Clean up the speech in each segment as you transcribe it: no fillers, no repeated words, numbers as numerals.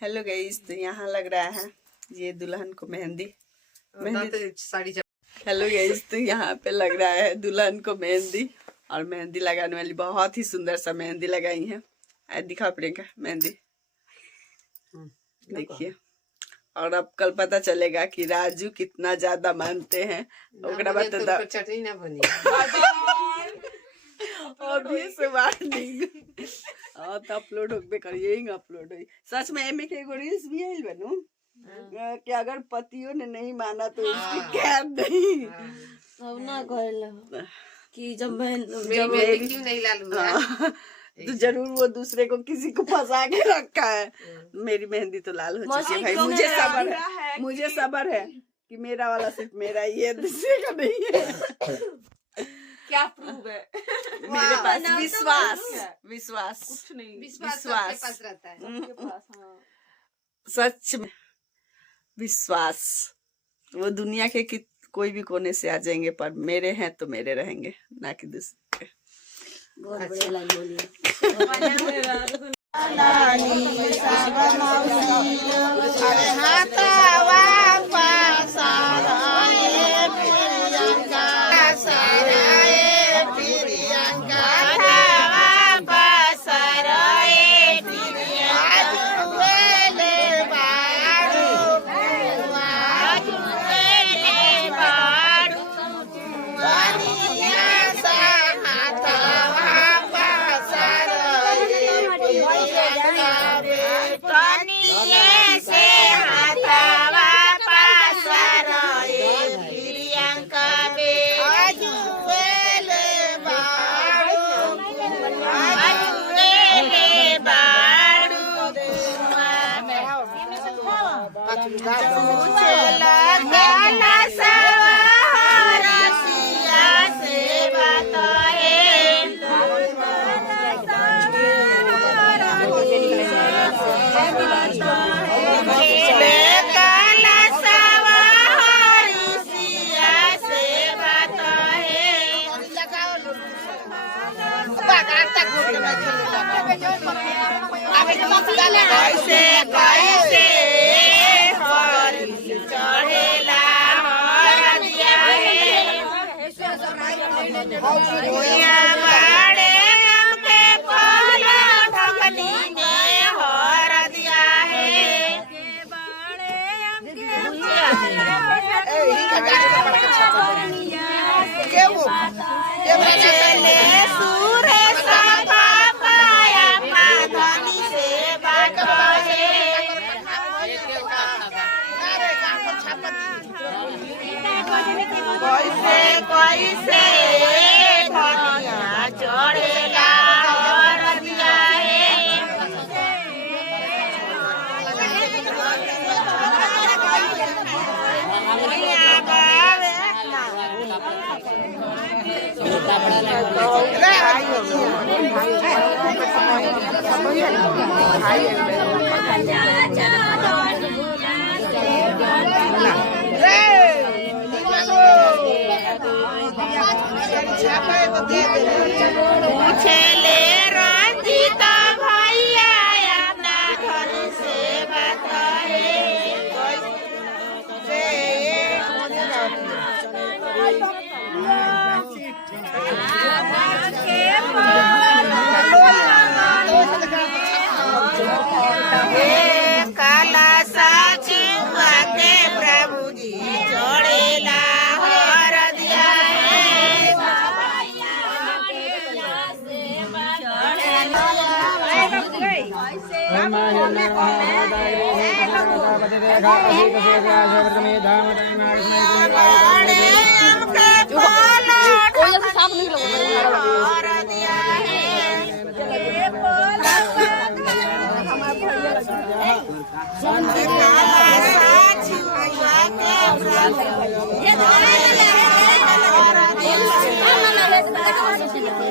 Hello guys, तो यहाँ लग रहा है ये दुल्हन को मेहंदी साड़ी। हेलो गाइस, तो यहाँ पे लग रहा है दुल्हन को मेहंदी, और मेहंदी लगाने वाली बहुत ही सुंदर सा मेहंदी लगाई है। दिखा प्रियंका मेहंदी देखिए। और अब कल पता चलेगा कि राजू कितना ज्यादा मानते हैं। चटनी ना बनी अभी से वार्निंग तो अपलोड होबे करिए, अपलोड होई। सच में एमे के एगो रील्स भी आइल बनू कि अगर पतियों ने नहीं माना तो उसकी क्या नहीं। अब ना कहला कि जब मेरी क्यों नहीं लालू तो जरूर वो दूसरे को किसी को फंसा के रखा है। मेरी मेहंदी तो लाल हो चुकी है भाई। मुझे सबर है कि मेरा वाला सिर्फ मेरा ही है, दूसरे का नहीं है। क्या प्रूव है मेरे पास विश्वास कुछ नहीं, विश्वास सबके पास रहता है। सबके पास, हाँ। सच में विश्वास। वो दुनिया के कोई भी कोने से आ जाएंगे, पर मेरे हैं तो मेरे रहेंगे, ना कि दूसरे। बहुत बढ़िया लाइन बोलिए।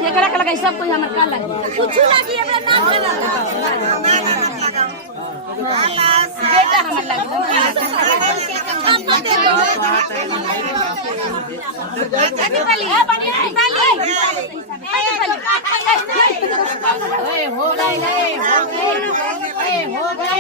ये करा लगा सब कोई हमर काल लगे कुछ लगी हमरा नाम लगा बेटा हमर लगे हो गए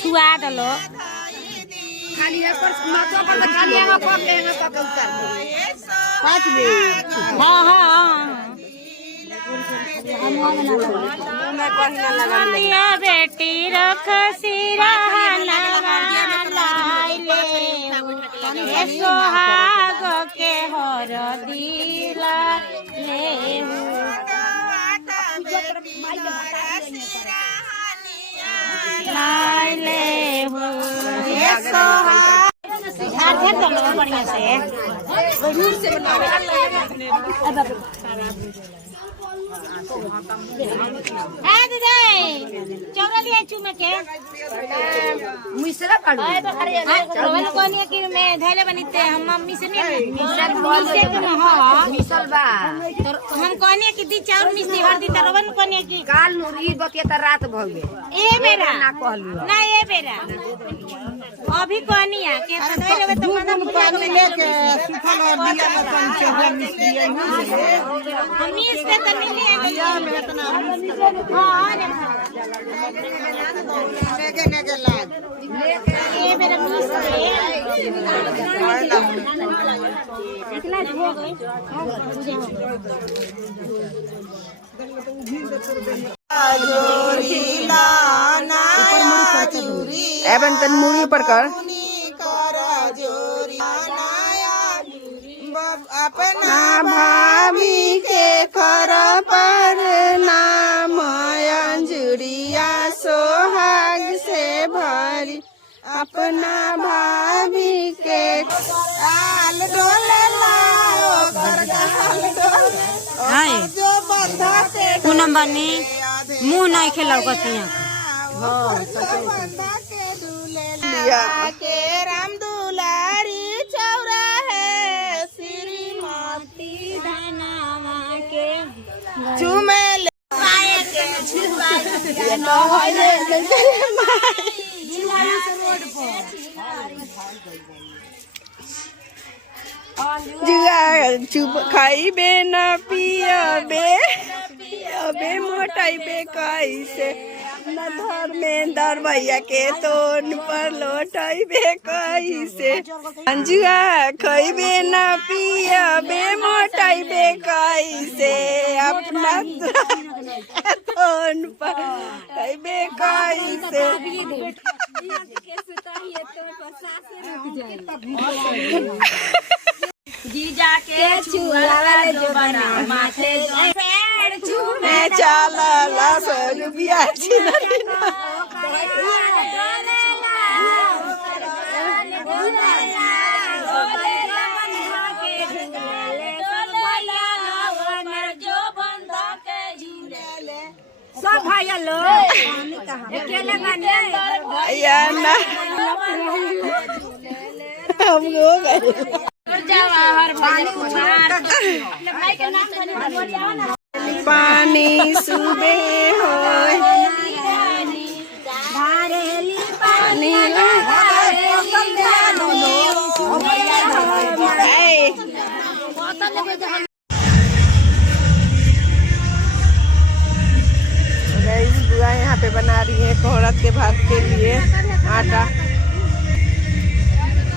छुआ डालो बेटी रख सोहाग के हर दिला बढ़िया से चौरा लिया चुमे के मिश्रा काढू रोवन कोनी की मैं धैले बनिते हम मम्मी से नहीं मिसल बा तो हम कोनी की दी चाउर मिस्ती हर दी रोवन कोनी की काल नुरी बके त रात भगे ए बेरा ना कहलु ना ए बेरा अभी कोनी आ के तो धैले तो मना पानी लेके सुखल और दिया बतन चढ़ल मिस्त्री हम इस पे तो एबन तन मुड़ी ऊपर कर अपना भाभी के कर पर नाम अंजुरिया सोहाग से भरी अपना भाभी के आल डोले लाओ कर गाल डोले जो बंधा के पूनम बनी मुंह नहीं खेला कतिया के राम दुलारी चौरा है श्रीमती धनावा के चुमेल जुआ चुप खाइबे न पियबे पियबे मोटाइबे कैसे न धर्मेंद्र भैया के तोन पर लौटाइबे कैसे जुआ खाइबे न पियबे मोटाइबे कैसे अपना तोन पर लौटाइबे कैसे जीजा के छुआ जो बना माथे मैं चाला रुपया सब भैया लोग अकेले बने हम लोग पानी सुबह हो पानी बुआ यहाँ पे बना रही है कोहरत के भात के लिए आटा,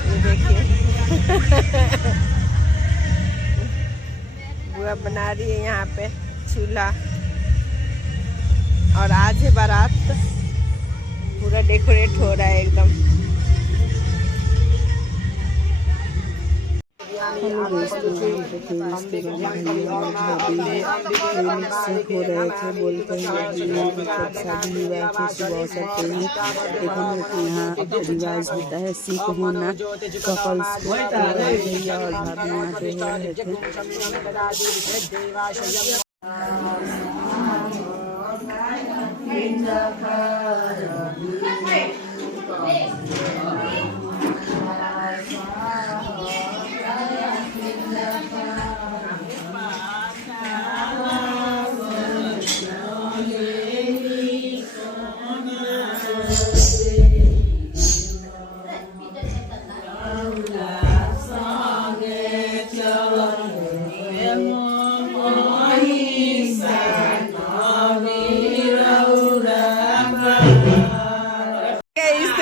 ये देखिए बुआ बना रही है यहाँ पे चूल्हा। और आज है बारात, पूरा डेकोरेट हो रहा है एकदम। हो रहे थे बोलते हैं शादी विवाह के शुभ अवसर पे ही यहाँ रिवाज होता है सीख होना कपल्स भैया और भाभी यहाँ पे हो रहे थे।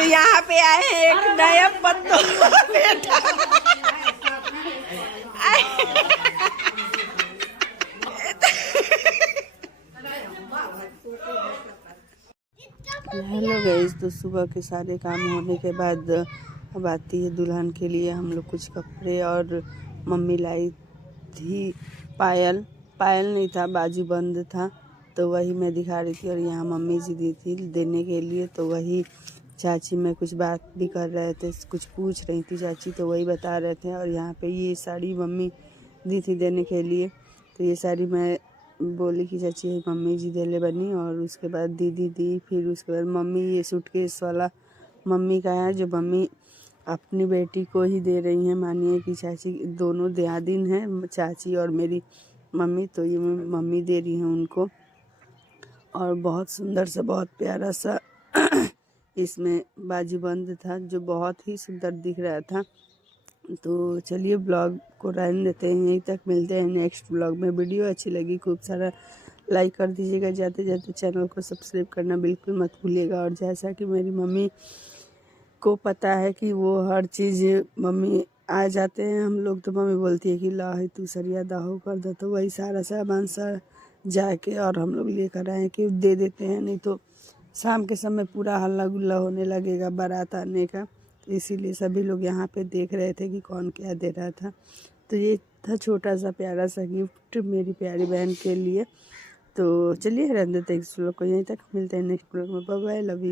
यहाँ पे आए हैं एक नया पत्तो बेटा। हेलो गाइस, तो सुबह के सारे काम होने के बाद अब आती है दुल्हन के लिए हम लोग कुछ कपड़े। और मम्मी लाई थी पायल नहीं था, बाजू बंद था, तो वही मैं दिखा रही थी। और यहाँ मम्मी जी दी थी देने के लिए, तो वही चाची में कुछ बात भी कर रहे थे, कुछ पूछ रही थी चाची, तो वही बता रहे थे। और यहाँ पे ये साड़ी मम्मी दी थी देने के लिए, तो ये साड़ी मैं बोली कि चाची मम्मी जी देले बनी। और उसके बाद दीदी दी, फिर उसके बाद मम्मी ये सूटकेस वाला मम्मी का है, जो मम्मी अपनी बेटी को ही दे रही हैं। मानिए कि चाची दोनों दियादिन हैं, चाची और मेरी मम्मी, तो ये मम्मी दे रही हैं उनको। और बहुत सुंदर सा, बहुत प्यारा सा इसमें बाजूबंद था, जो बहुत ही सुंदर दिख रहा था। तो चलिए ब्लॉग को रहने देते हैं, यहीं तक। मिलते हैं नेक्स्ट ब्लॉग में। वीडियो अच्छी लगी खूब सारा लाइक कर दीजिएगा, जाते जाते चैनल को सब्सक्राइब करना बिल्कुल मत भूलिएगा। और जैसा कि मेरी मम्मी को पता है कि वो हर चीज़, मम्मी आ जाते हैं हम लोग तो मम्मी बोलती है कि ला है तू सरिया दाहो कर दो, तो वही सारा सामान सा जाके और हम लोग लेकर आए कि दे देते हैं, नहीं तो शाम के समय पूरा हल्ला गुल्ला होने लगेगा बारात आने का। इसीलिए सभी लोग यहाँ पे देख रहे थे कि कौन क्या दे रहा था। तो ये था छोटा सा प्यारा सा गिफ्ट मेरी प्यारी बहन के लिए। तो चलिए रहने देते हैं इस ब्लॉग को यहीं तक। मिलते हैं नेक्स्ट ब्लॉग में। Bye bye, love you.